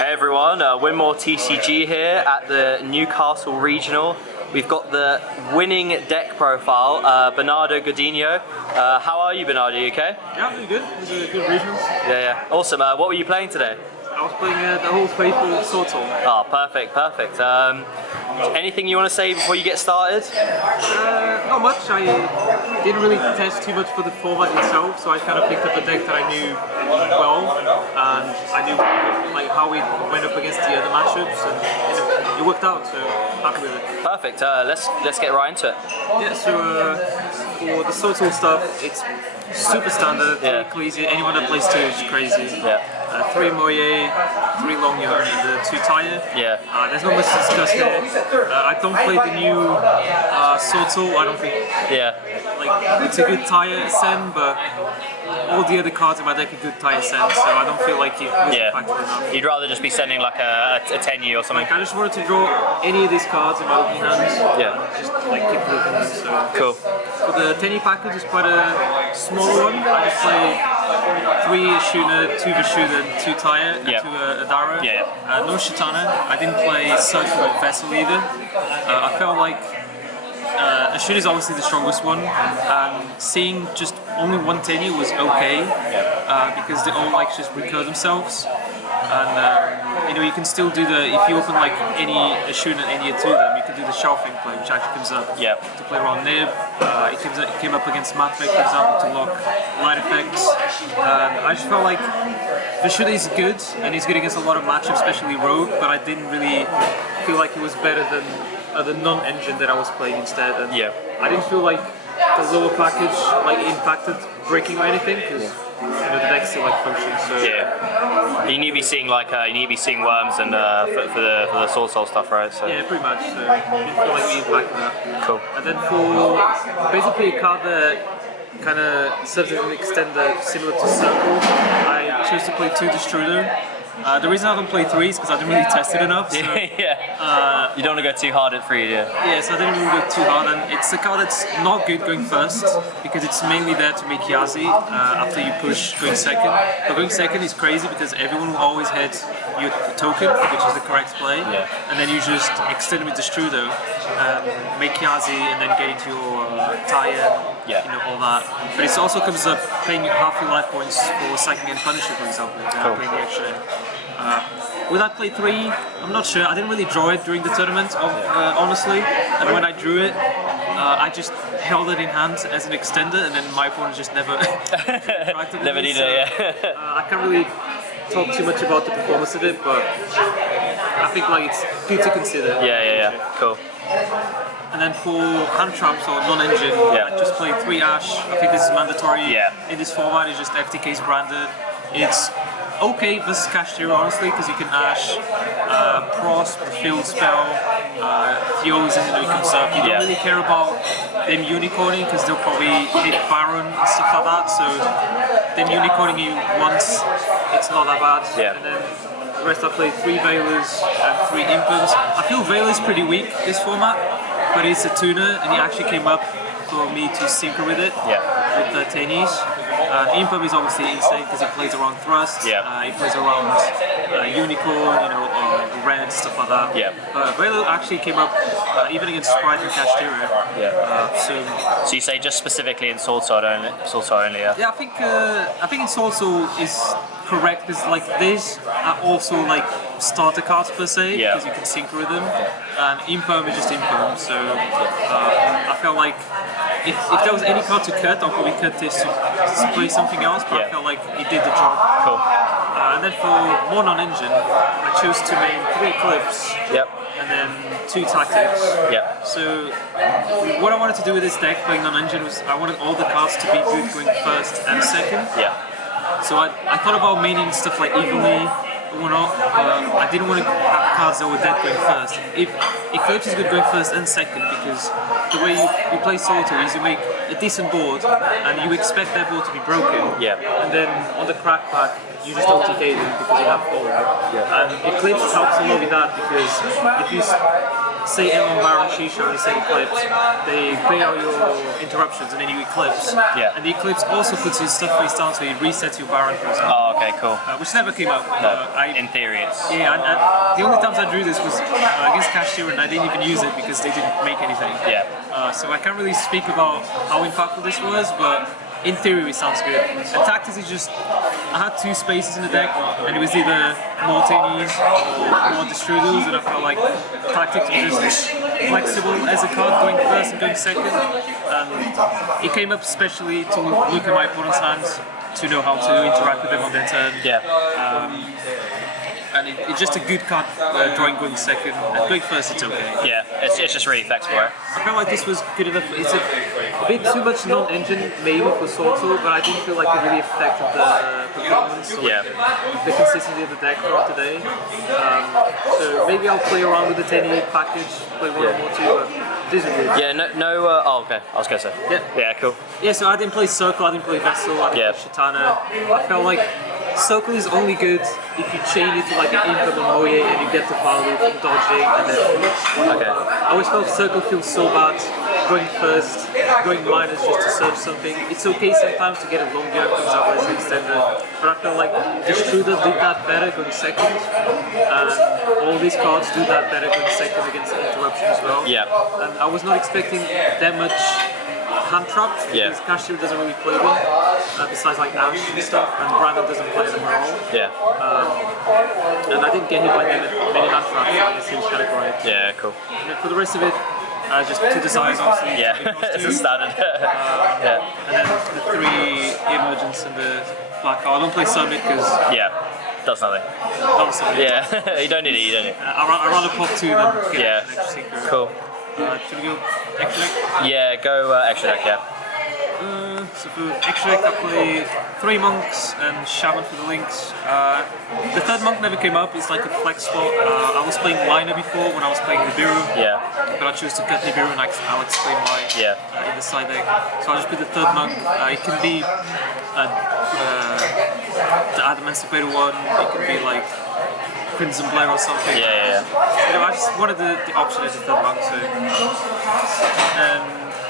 Hey everyone, Winmore TCG here at the Newcastle Regional. We've got the winning deck profile, Bernardo Godinho. How are you, Bernardo? You okay? Yeah, I'm doing good. It was a good regionals. Yeah. Awesome. What were you playing today? I was playing the whole faithful Swordsoul. Oh, perfect. Anything you want to say before you get started? Not much. I didn't really test too much for the format itself, so I kind of picked up a deck that I knew well, and I knew like how it went up against the other matchups, and it worked out. So happy with it. Perfect. Let's get right into it. Yeah. So for the Swordsoul stuff, it's super standard, really easy. Anyone that plays 2 is crazy. Yeah. 3 moye, 3 long yarn, and 2 tire. Yeah. There's not much to discuss here. I don't play the new Swordsoul. I don't think. Yeah. Like it's a good tire send, but all the other cards in my deck are good tire send, so I don't feel like it was impacted enough. You'd rather just be sending like a 10U or something. Like I just wanted to draw any of these cards in my opening hands. Yeah. Just like keep looking at them. So. Cool. For the 10U package is quite a smaller one. I just play 3 Ashuna, 2 Vishuddha, 2 Taya, and 2 Adara. No Shitana. I didn't play Circle or Vessel either. I felt like Ashuna is obviously the strongest one, and seeing just only one 10U was okay, because they all like just recur themselves. And you can still do the, if you open like any Ashuna and any to them, you can do the shelving play, which actually comes up to play around Nib. It came up against Matrix, for example, to lock light effects. I just felt like Vishuddha is good, and he's good against a lot of matchups, especially Rogue, but I didn't really feel like he was better than the non-engine that I was playing instead. And I didn't feel like the lower package like impacted breaking or anything, because the deck still like functions. So you need to be seeing like worms and for the Swordsoul stuff, right? So yeah, pretty much. So I didn't feel like we impacted that. Cool. And then for basically a card that kind of serves as an extender similar to Circle, I chose to play 2 Destrudo. The reason I don't play 3 is because I didn't really test it enough. So, you don't want to go too hard at 3, Yeah, so I didn't really go too hard, and it's a card that's not good going first because it's mainly there to make Yazi after you push going second. But going second is crazy because everyone will always head your token, which is the correct play, and then you just extend with Destrudo, make Yazi, and then get into your Taya, all that. But it also comes up paying half your life points for second and Punisher, for example, playing the extra. Will I play 3? I'm not sure. I didn't really draw it during the tournament, honestly. And when I drew it, I just held it in hand as an extender, and then my opponent just never never needed it. I can't really talk too much about the performance of it, but I think like it's good to consider. Cool. And then for hand traps or non-engine, I just play 3 Ash. I think this is mandatory. In this format, it's just FTK's branded. It's okay versus Kashtira, honestly, because you can Ash, Prost, the field spell, Theos, and it comes up. You don't really care about them unicorning because they'll probably hit Baron and stuff like that. So them unicorning you once, it's not that bad. And then the rest I play 3 Veilers and 3 Impums. I feel Veilers pretty weak this format, but it's a tuner, and he actually came up for me to synchro with it with the Tennies. Impum is obviously insane because he plays around Thrust, he plays around Unicorn, Red, stuff like that. But Velo actually came up even against Sprite and Kashtira. So you say just specifically in Swordsoul only, Yeah, I think in Swordsoul is correct because like these are also like starter cards per se, because you can synchro with them. And Impum is just Impum, so I felt like if there was any card to cut, I'll probably cut this to play something else, but I felt like it did the job. Cool. And then for more non-engine, I chose to main 3 Eclipse, and then 2 Tactics. So what I wanted to do with this deck playing non-engine was I wanted all the cards to be good going first and second. So I thought about maining stuff like evenly or not, but I didn't want to have cards that were dead going first. If Eclipse is good going first and second, because the way you play Swordsoul is you make a decent board and you expect that board to be broken, and then on the crack pack you just OTK them because you have fold. And Eclipse helps a lot with that, because if you say M on Baron chixiao and you say Eclipse, they play out your interruptions and then you Eclipse. Yeah. And the Eclipse also puts his stuff face down, so he resets your Baron, for example. Oh, okay, cool. Which never came up. No, in theory it's... Yeah, and the only times I drew this was against Cashier, and I didn't even use it because they didn't make anything. Yeah. So I can't really speak about how impactful this was, but in theory it sounds good. And tactics is just, I had two spaces in the deck, and it was either more Tainis or more Distrudals, and I felt like tactics was just flexible as a card, going first and going second. And it came up especially to look at my opponent's hands, to know how to interact with them on their turn. Yeah. And it's just a good card, drawing going second, and going first it's okay. Yeah, it's just really flexible, right? I felt like this was good enough. It's a bit too much non-engine maybe for Swordsoul, but I didn't feel like it really affected the performance or the consistency of the deck throughout today. So maybe I'll play around with the 10E package, play one or more too, but this is good. Yeah, oh okay, I was gonna say. Yeah. Yeah, cool. Yeah, so I didn't play Circle, I didn't play Vessel, I didn't play Shitana. I felt like Circle is only good if you chain it to like an income on moye and you get the value from dodging and then Okay. I always felt Circle feels so bad going first, going minus just to serve something. It's okay sometimes to get a long jump because otherwise it's extended, but I felt like Distruder did that better going second, and all these cards do that better going second against interruption as well. Yeah. And I was not expecting that much hand trapped because Cashier doesn't really play them, besides like Ash and stuff, and Brandon doesn't play them at all. Yeah. And I didn't get hit by them at many hand traps, so it seems kind of great. Yeah, cool. And for the rest of it, just two desires obviously. Yeah, it's a standard. Yeah. And then the three emergence and the black card. I don't play Summit because does nothing. Not Summit. Yeah, you don't need it, you don't need it. I'd rather pop two than get an extra secret. Cool. Should we go extra deck? Yeah, go extra deck, yeah. So for extra deck I play 3 monks and shaman for the links. The third monk never came up, it's like a flex spot. I was playing Liner before when I was playing Nibiru. Yeah. But I chose to cut Nibiru and I'll explain why in the side deck. So I just put the third monk. It can be the Adamantipator one, it can be like Crimson Blare or something. Yeah. You know, I just wanted the option as a third monk, so.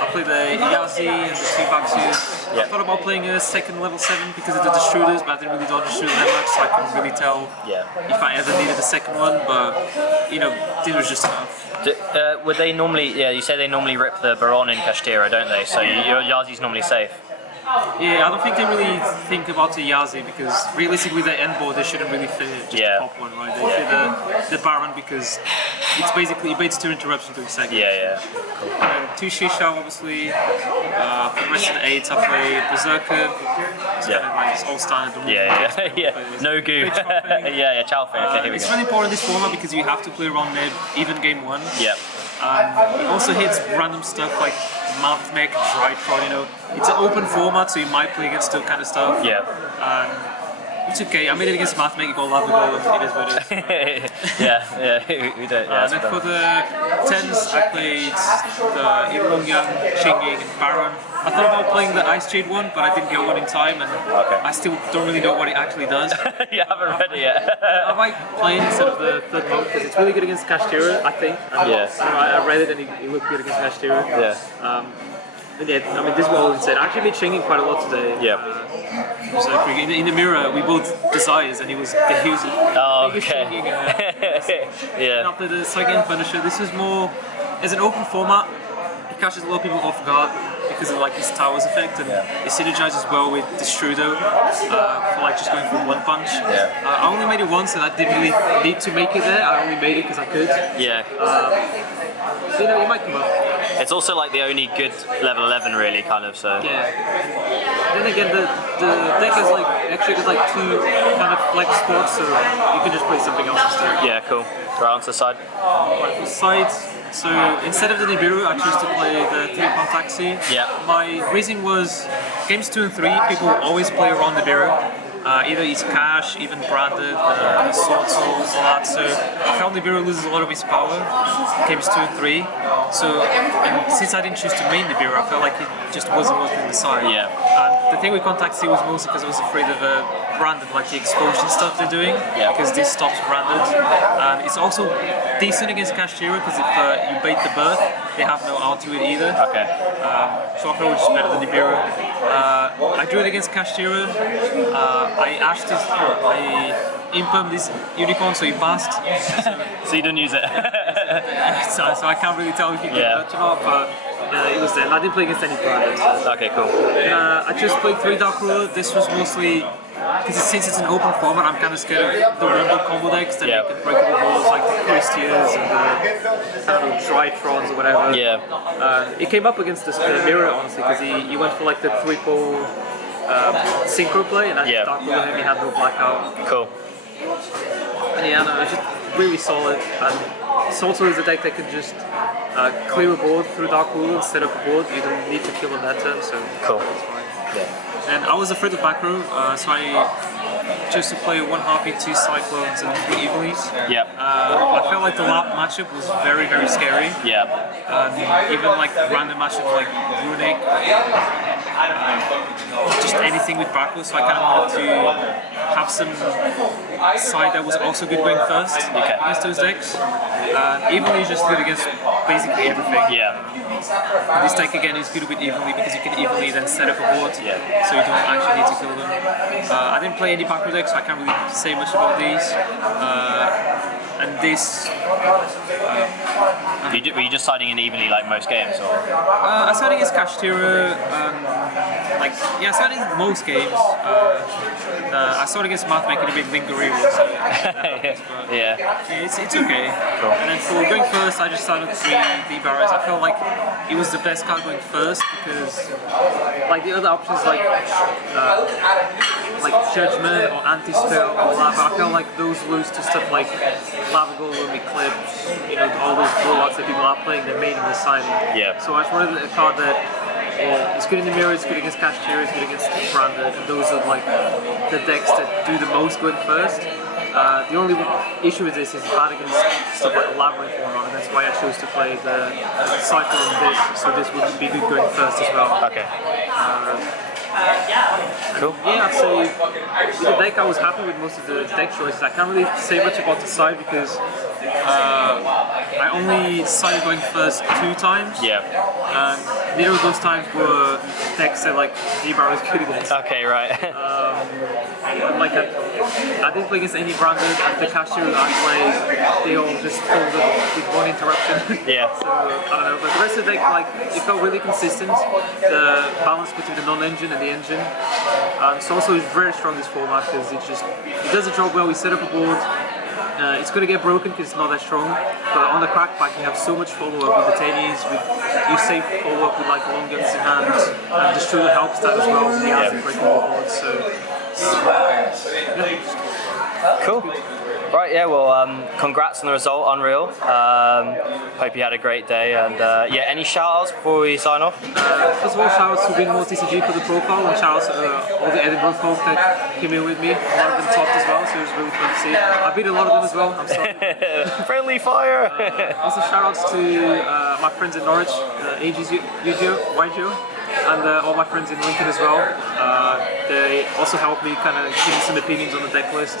I played the Yazi and the 2 Baxus. I thought about playing a second level 7 because of the Distruders, but I didn't really dodge Distruder that much, so I couldn't really tell if I ever needed a second one, but you know, this was just enough. Would they normally, you say they normally rip the Baron in Kashtira, don't they? So your Yazi's normally safe. Yeah, I don't think they really think about the Yazi because realistically the end board they shouldn't really fit just the top one, right? They fit the Baron because it's basically it baits 2 interruptions to a second. Yeah. Cool. And 2 chixiao obviously. For the rest of the 8 I play Berserker. It's kind of like it's all standard. Yeah. No goo. Yeah, Chalfing. Okay, here we it's go. really important in this format because you have to play around Nib even game 1. Yeah. It also hits random stuff like Mouth Mech, Dried Prod, you know. It's an open format, so you might play against still kind of stuff. Yeah. It's okay, I made it against Mouth Mech, you got Lava Golem, it is what it is. we don't. And then for the 10s, I played the Irungyang, Chinging, and Baron. I thought about playing the Ice Jade one, but I didn't get one in time, and I still don't really know what it actually does. You haven't read it yet. I might play it instead of the third monk because it's really good against Kashtira, I think. I read it and it looked good against Kashtira. And I mean, this was all insane. I actually made Chinging quite a lot today. So in the mirror, we both desires, and he was the biggest Chinging. And after the second Punisher, this is more as an open format. It catches a lot of people off guard because of like his towers effect, and it synergizes well with Distrudo for like just going for one punch. I only made it once, and I didn't really need to make it there. I only made it because I could. So, you know, it might come up. It's also like the only good level 11 really, kind of, so... Then again, the deck has like, actually got like 2 kind of flex spots, so you can just play something else instead. Yeah, cool. Right onto the side. Right, for the sides, so instead of the Nibiru, I chose to play the 3-pound taxi. My reason was, games 2 and 3, people always play around Nibiru. either it's cash, even branded, Swordsoul, all that. So I felt Nibiru loses a lot of its power, games 2 and 3. So, and since I didn't choose to main Nibiru, I felt like it just wasn't working the side. Yeah. And the thing with Contact C was mostly because I was afraid of branded, like the explosion stuff they're doing, because this stops branded. And it's also decent against Kashtira because if you bait the birth, they have no out to it either. Okay. So I thought it was just better than Nibiru. I drew it against Kashtira. I impermed this unicorn, so he passed. So you didn't use it? so I can't really tell if you can touch him up, but it was there. And I didn't play against any branded. Okay, cool. I just played 3 Dark Ruler. This was mostly because since it's an open format, I'm kind of scared of the Rumble combo decks that make unbreakable balls like the Christias and the I don't know, Tritrons or whatever. Yeah. It came up against the Mirror honestly because he went for like the triple synchro play and I just Dark Ruler him. He had no blackout. Cool. And yeah, no, it's just really solid. And Swordsoul is a deck that can just clear a board through Dark Ruler and set up a board. You don't need to kill on that turn, so cool. That's fine. Yeah. And I was afraid of back row, so I chose to play 1 Harpy, 2 Cyclones, and 3 Evilies. Yeah. I felt like the lap matchup was very, very scary. Yeah. Even like random matchups like Runic, just anything with back row, so I kind of wanted to have some side that was also good going first against those decks. Evenly is just good against basically everything. Yeah. And this deck again is good with Evenly because you can evenly then set up a board, so you don't actually need to kill them. I didn't play any back row decks, so I can't really say much about these. And this... were you just siding in evenly like most games, or? I sided against Kashtira, I sided in most games. I sided against Math making a big Lingerie rule, so it's okay. Cool. And then for going first, I just sided 3 D-Barriers. I felt like it was the best card going first because like the other options like Judgment or Anti-Spell or that, but I felt like those lose to stuff like Lavagol, Eclipse, all those blowouts that people are playing, they're made in the side. Yeah. So I just wanted a card that it's good in the mirror, it's good against Kashtira, it's good against Branded, and those are like the decks that do the most going first. The only issue with this is bad against stuff like Labyrinth or not, and that's why I chose to play the Cycle in this, so this would be good going first as well. Okay. Cool. Yeah, I'd say with the deck I was happy with most of the deck choices. I can't really say much about the side because I only sided going first 2 times. Yeah. And neither of those times were decks that like D-Bar was good against. Okay, right. I didn't play against any branded, and the Kashtira I played, they all just folded with 1 interruption. Yeah. So I don't know, but the rest of the deck, like, it felt really consistent. The balance between the non-engine and the engine. Swordsoul is very strong in this format because it does the job well. We set up a board. It's going to get broken because it's not that strong, but on the crack pack you have so much follow-up with the Tanies, you save follow-up with like long guns in hand, and Destroyer helps that as well with the breaking the board, so... Cool. Right, yeah, well, congrats on the result, unreal. Hope you had a great day, and any shout-outs before we sign off? First of all, shout-outs to Win More TCG for the profile, and shout-outs to all the Edinburgh folk that came in with me. A lot of them topped as well, so it was really fun to see. I beat a lot of them as well, I'm sorry. Friendly fire! Also shout-outs to my friends in Norwich, Aegis Yugio, and all my friends in Lincoln as well. They also helped me kind of give me some opinions on the deck list.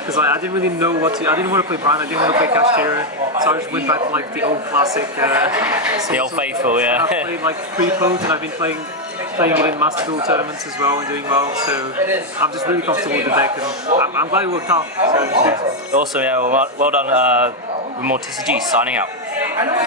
Because I didn't really know I didn't want to play Brian, I didn't want to play Kashtira, so I just went back to like the old classic. The old faithful, yeah. I've played like pre-post and I've been playing it in Master Duel tournaments as well and doing well, so I'm just really comfortable with the deck and I'm glad it worked out. So. Awesome, yeah, well done. More TCG signing out.